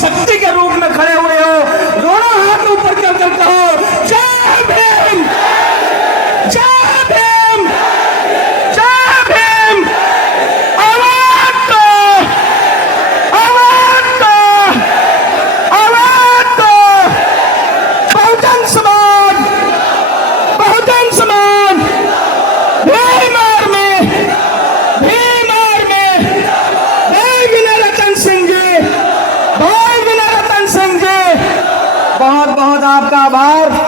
शक्ति के रूप में खड़े हुए हो। दोनों हाथ ऊपर कर कहो जय भीम, जय भीम, जय भीम। आवाज दो, आवाज दो, आवाज दो। बहुजन समाज, बहुजन समाज, भीम आर्मी, भीम आर्मी, भाई विनय रतन सिंह जी, भाई विनय रतन सिंह जी, बहुत बहुत आपका आभार।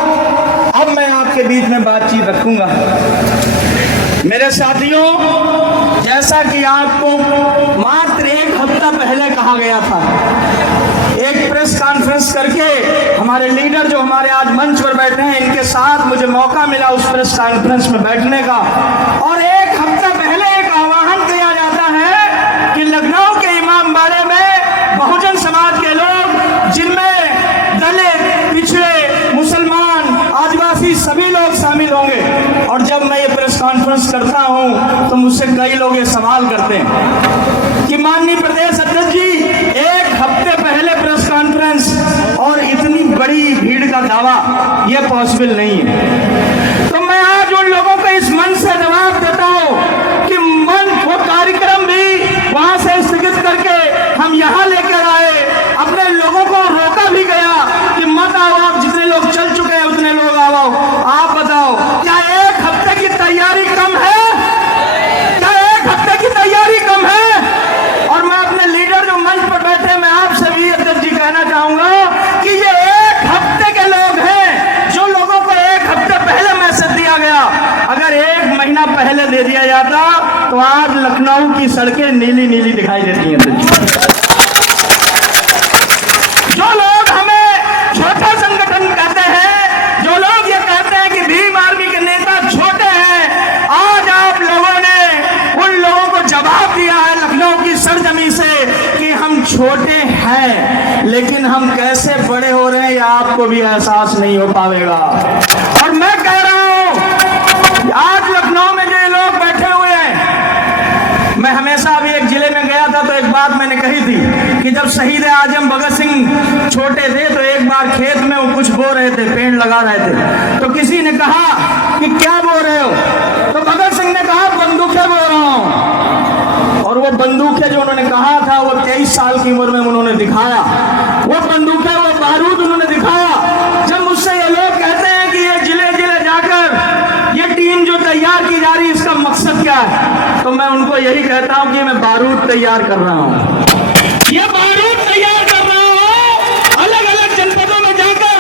अब मैं आपके बीच में बातचीत रखूंगा। मेरे साथियों, जैसा कि आपको मात्र एक हफ्ता पहले कहा गया था, एक प्रेस कॉन्फ्रेंस करके हमारे लीडर जो हमारे आज मंच पर बैठे हैं, इनके साथ मुझे मौका मिला उस प्रेस कॉन्फ्रेंस में बैठने का। और एक हफ्ता पहले एक आह्वान किया जाता है कि लखनऊ के इमामबाड़े में बहुजन समाज के लोग, जिनमें दलित, पिछड़े, मुसलमान, आदिवासी सभी लोग शामिल होंगे। और जब मैं ये प्रेस कॉन्फ्रेंस करता हूं तो मुझसे कई लोग ये सवाल करते हैं कि माननीय प्रदेश अध्यक्ष जी, एक हफ्ते पहले प्रेस कॉन्फ्रेंस और इतनी बड़ी भीड़ का दावा, ये पॉसिबल नहीं है। तो मैं आज उन लोगों को इस मंच से जवाब देता हूं कि मंच वो कार्यक्रम भी वहां से स्थगित करके हम यहां लेकर आए। अपने लोगों को रोका भी गया कि मत आओ, आप जितने लोग चल चुके हैं उतने लोग आओ। आप बताओ, क्या एक हफ्ते की तैयारी कम है? क्या एक हफ्ते की तैयारी कम है? और मैं अपने लीडर जो मंच पर बैठे, मैं आपसे भी अध्यक्ष जी कहना चाहूंगा कि ये एक हफ्ते के लोग हैं, जो लोगों को एक हफ्ते पहले मैसेज दिया गया। अगर एक महीना पहले दे दिया जाता तो आज लखनऊ की सड़कें नीली नीली दिखाई देती हैं। जो लोग हमें छोटा संगठन कहते हैं, जो लोग ये कहते हैं कि भीम आर्मी के नेता छोटे हैं, आज आप लोगों ने उन लोगों को जवाब दिया है लखनऊ की सरजमी से कि हम छोटे हैं, लेकिन हम कैसे बड़े हो रहे हैं ये आपको भी एहसास नहीं हो पाएगा। और मैं कह रहा हूं, आज लखनऊ में जो लोग बैठे हुए हैं, मैं हमेशा अभी एक जिले में गया था तो एक बात मैंने कही थी कि जब शहीद आजम भगत सिंह छोटे थे तो एक बार खेत में वो कुछ बो रहे थे, पेड़ लगा रहे थे, तो किसी ने कहा कि क्या बो रहे हो? तो भगत सिंह ने कहा बंदूकें बो रहा हूं। और वो बंदूकें जो उन्होंने कहा था वो 23 साल की उम्र में उन्होंने दिखाया। वो बंदूकें, वो बारूद उन्होंने दिखाया। जब मुझसे ये लोग कहते हैं कि ये जिले जिले जाकर ये टीम जो तैयार की जा रही है, इसका मकसद क्या है, तो मैं उनको यही कहता हूं कि मैं बारूद तैयार कर रहा हूं। ये बारूद तैयार कर रहा हूं अलग अलग जनपदों में जाकर।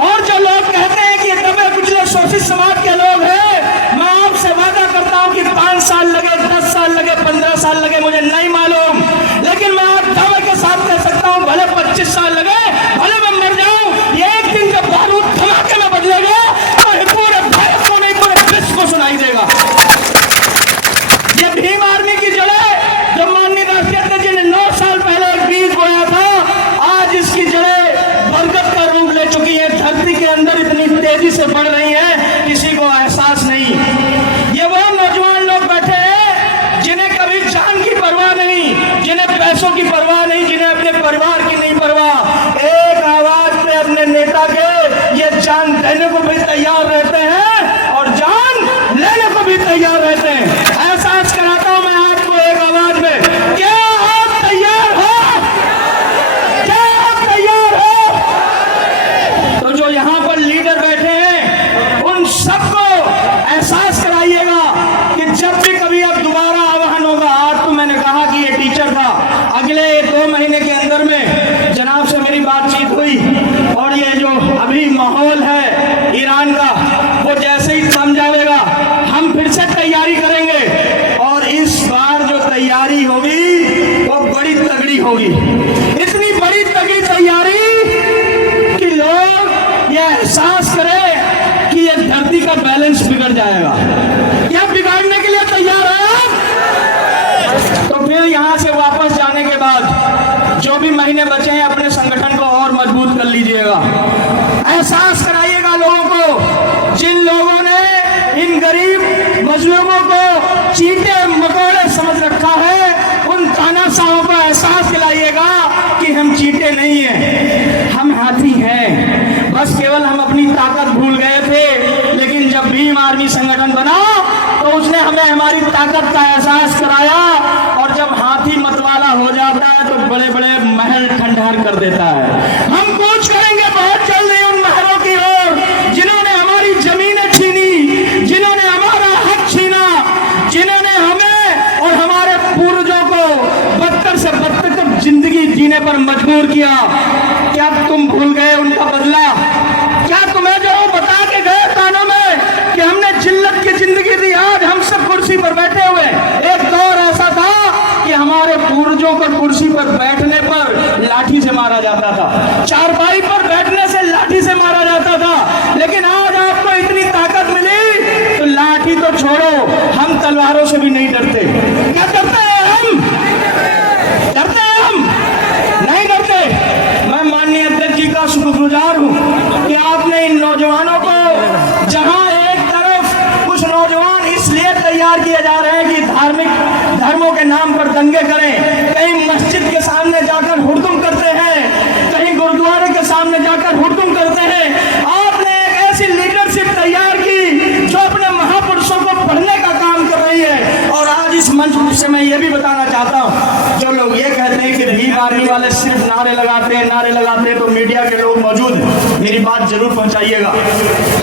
और जो लोग कहते हैं कि दबे कुचले शोषित समाज के लोग हैं, मैं आपसे वादा करता हूं कि 5 साल लगे, 10 साल लगे, 15 साल लगे, मुझे नहीं मालूम, लेकिन मैं आप दावे के साथ कह सकता हूं भले 25 साल लगे, भले मैं मर जाऊं, ये एक दिन जब बारूद धमाके में बदलेगा तो पूरे भारत को नहीं, पूरे विश्व को सुनाई देगा। ये भीम आर्मी की जड़ें जो माननीय राष्ट्रीय अध्यक्ष जी ने 9 साल पहले एक बीज बोया था, आज इसकी जड़ें बरगद का रूप ले चुकी है, धरती के अंदर इतनी तेजी से बढ़ रही है, किसी को एहसास नहीं। ये वो नौजवान लोग बैठे हैं जिन्हें कभी जान की परवाह नहीं, जिन्हें पैसों की परवाह नहीं, जिन्हें अपने परिवार की नहीं परवाह, एक आवाज पे अपने नेता के ये जान देने को भी तैयार रहते हैं और जान लेने को भी तैयार रहते हैं। एहसास कराता हूं मैं आपको एक आवाज में, क्या आप तैयार हो? क्या आप तैयार हो? तो जो यहां पर लीडर बैठे हैं उन सबको एहसास कराइएगा कि जब भी कभी अब दोबारा आह्वान होगा, आज तो मैंने कहा कि ये टीचर था, अगले 2 महीने के अंदर में जनाब से मेरी बातचीत हुई और ये जो अभी माहौल है ईरान का, वो जैसे ही थम जाएगा हम फिर से तैयारी करेंगे। और इस बार जो तैयारी होगी वो बड़ी तगड़ी होगी, इतनी बड़ी तगड़ी तैयारी कि लोग ये एहसास करें कि ये धरती का बैलेंस बिगड़ जाएगा। क्या बिगाड़ने के लिए तैयार है? तो फिर यहां से वापस जाने के बाद जो भी महीने बचे हैं अपने संगठन को और मजबूत कर लीजिएगा। एहसास कराइएगा लोगों को, जिन लोगों ने इन गरीब मजलूमों को चीटे मकोड़े समझ रखा है, उन तानाशाहों को एहसास दिलाइएगा कि हम चींटे नहीं हैं, हम हाथी हैं। बस केवल हम अपनी ताकत भूल गए थे, लेकिन जब भीम आर्मी संगठन बना तो उसने हमें हमारी ताकत का एहसास कराया। और जब हाथी मतवाला हो जाता है तो बड़े बड़े महल खंडहर कर देता है। हम कूच करेंगे बहुत जल्दी उन महलों की ओर जिन्होंने हमारी जमीनें छीनी, जिन्होंने हमारा हक छीना, जिन्होंने हमें और हमारे पूर्वजों को बदतर से बदतर जिंदगी जीने पर मजबूर किया। क्या तुम भूल गए उनका बदला? क्या तुम्हें जो बता के गए कानों में कि हमने जिल्लत की जिंदगी दी, आज हम सब कुर्सी पर बैठे हुए। एक दौर ऐसा था कि हमारे पूर्वजों को कुर्सी पर बैठने पर लाठी से मारा जाता था, चारपाई पर बैठने से लाठी से मारा जाता था। लेकिन आज आपको इतनी ताकत मिली तो लाठी तो छोड़ो, हम तलवारों से भी नहीं डरते। क्या करते हैं हम? डरते हैं हम? नहीं डरते। मैं माननीय अध्यक्ष जी का शुक्रगुजार हूँ कि आपने इन नौजवानों को, जहां एक तरफ कुछ नौजवान इसलिए तैयार किए जा रहे हैं कि धार्मिक धर्मों के नाम पर दंगे करें, कहीं मस्जिद के सामने जाकर हुड़दुम करते हैं, कहीं गुरुद्वारे के सामने जाकर हुड़दुम करते हैं, आपने एक ऐसी लीडरशिप तैयार की जो अपने महापुरुषों को पढ़ने का काम कर रही है। और आज इस मंच से मैं ये भी बताना चाहता हूँ, जो लोग ये कहते हैं कि भीम आर्मी वाले सिर्फ नारे लगाते हैं, तो मीडिया के लोग मौजूद हैं, मेरी बात जरूर पहुंचाइएगा।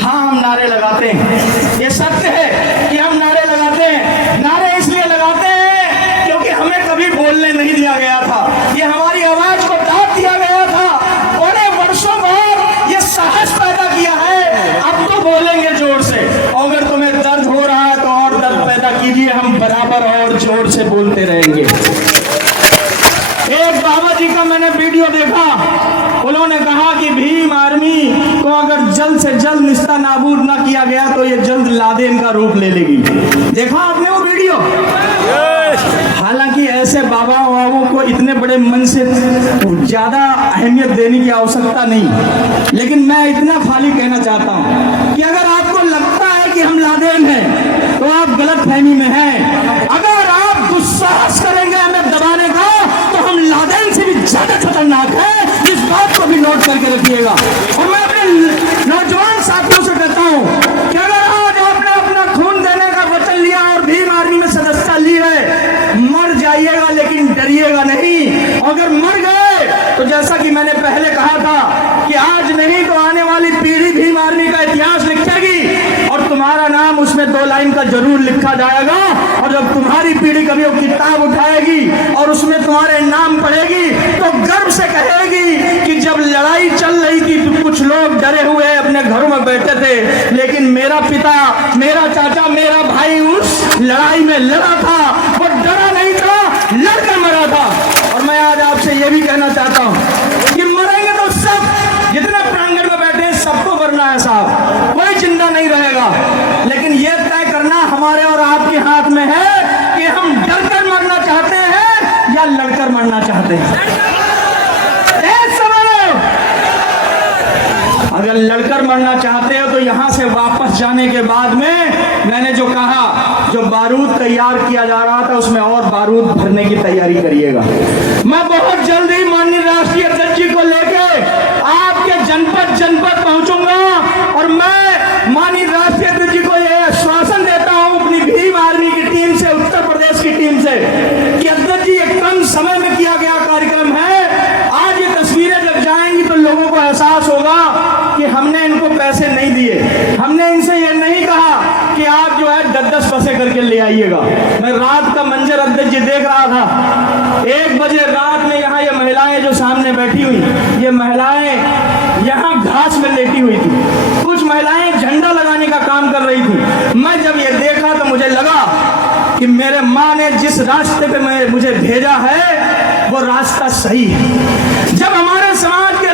हाँ, हम नारे लगाते हैं, ये सत्य है कि हम नारे लगाते हैं। नारे इसलिए लगाते हैं क्योंकि हमें कभी बोलने नहीं दिया गया था, ये हमारी आवाज को दाब दिया गया था। बड़े वर्षों बाद ये साहस पैदा किया है, अब तो बोलेंगे जोर से। अगर तुम्हें दर्द हो रहा है तो और दर्द पैदा कीजिए, हम बराबर और जोर से बोलते रहेंगे। एक बाबा जी का मैंने वीडियो देखा, उन्होंने कहा कि भीम आर्मी को अगर जल्द से जल्द निस्ता नाबूद ना किया गया तो ये जल्द लादेन का रूप ले लेगी। देखा आपने वो वीडियो? हालांकि ऐसे बाबाओं को इतने बड़े मन से ज्यादा अहमियत देने की आवश्यकता नहीं, लेकिन मैं इतना खाली कहना चाहता हूं कि अगर आपको लगता है कि हम लादेन हैं तो आप गलत फहमी में हैं। अगर आप दुस्साहस करेंगे हमें दबाने का तो हम लादेन से भी ज्यादा खतरनाक है, इस बात को भी नोट करके रखिएगा। और मैं अपने नौजवान साथियों से कहता हूं कि अगर आज आपने अपना खून देने का वचन लिया और भीम आर्मी में सदस्यता ली है, मर जाइएगा लेकिन डरिएगा नहीं। अगर मर गए तो जैसा कि मैंने पहले कहा था कि आज नहीं तो आने वाली पीढ़ी भीम आर्मी का इतिहास लिखेगी और तुम्हारा नाम उसमें 2 लाइन का जरूर लिखा जाएगा। और जब तुम्हारी पीढ़ी कभी वो किताब उठाएगी और उसमें तुम्हारे नाम पढ़ेगी तो गर्व से कहेगी कि जब लड़ाई चल रही थी तो कुछ लोग डरे हुए अपने घरों में बैठे थे, लेकिन मेरा पिता, मेरा चाचा, मेरा भाई उस लड़ाई में लड़ा था, वो डरा नहीं था, लड़कर मरा था। और मैं आज आपसे ये भी कहना चाहता हूँ कि मरेंगे तो सब, जितने प्रांगण में बैठे हैं सबको मरना है साहब, कोई जिंदा नहीं रहेगा। लेकिन ये तय करना हमारे और आपके हाथ में है कि हम डरकर मरना चाहते हैं या लड़कर मरना चाहते हैं। अगर लड़कर मरना चाहते हो तो यहां से वापस जाने के बाद में मैंने जो कहा, जो बारूद तैयार किया जा रहा था उसमें और बारूद भरने की तैयारी करिएगा। मैं बहुत जल्दी माननीय राष्ट्रीय अध्यक्ष जी को लेकर आपके जनपद जनपद पहुंचूंगा और मैं माननीय राष्ट्रीय अध्यक्ष जी को यह आश्वासन देता हूं अपनी भीम आर्मी की टीम से, उत्तर प्रदेश की टीम से, कि अध्यक्ष जी एक कम समय में किया गया कार्यक्रम है। आज ये तस्वीरें जब जाएंगी तो लोगों को एहसास होगा कि हमने इनको पैसे नहीं दिए, हमने इनसे ये नहीं कहा कि आप जो है 10-10 बसें करके ले आइएगा। मैं रात का मंजर अध्यक्ष जी देख रहा था, 1 बजे रात में यहाँ ये महिलाएं जो सामने बैठी हुई, ये महिलाएं यहाँ घास में लेटी हुई थी, कुछ महिलाएं झंडा लगाने का काम कर रही थी। मैं जब ये देखा तो मुझे लगा कि मेरे माँ ने जिस रास्ते पे मुझे भेजा है वो रास्ता सही है। जब हमारे समाज के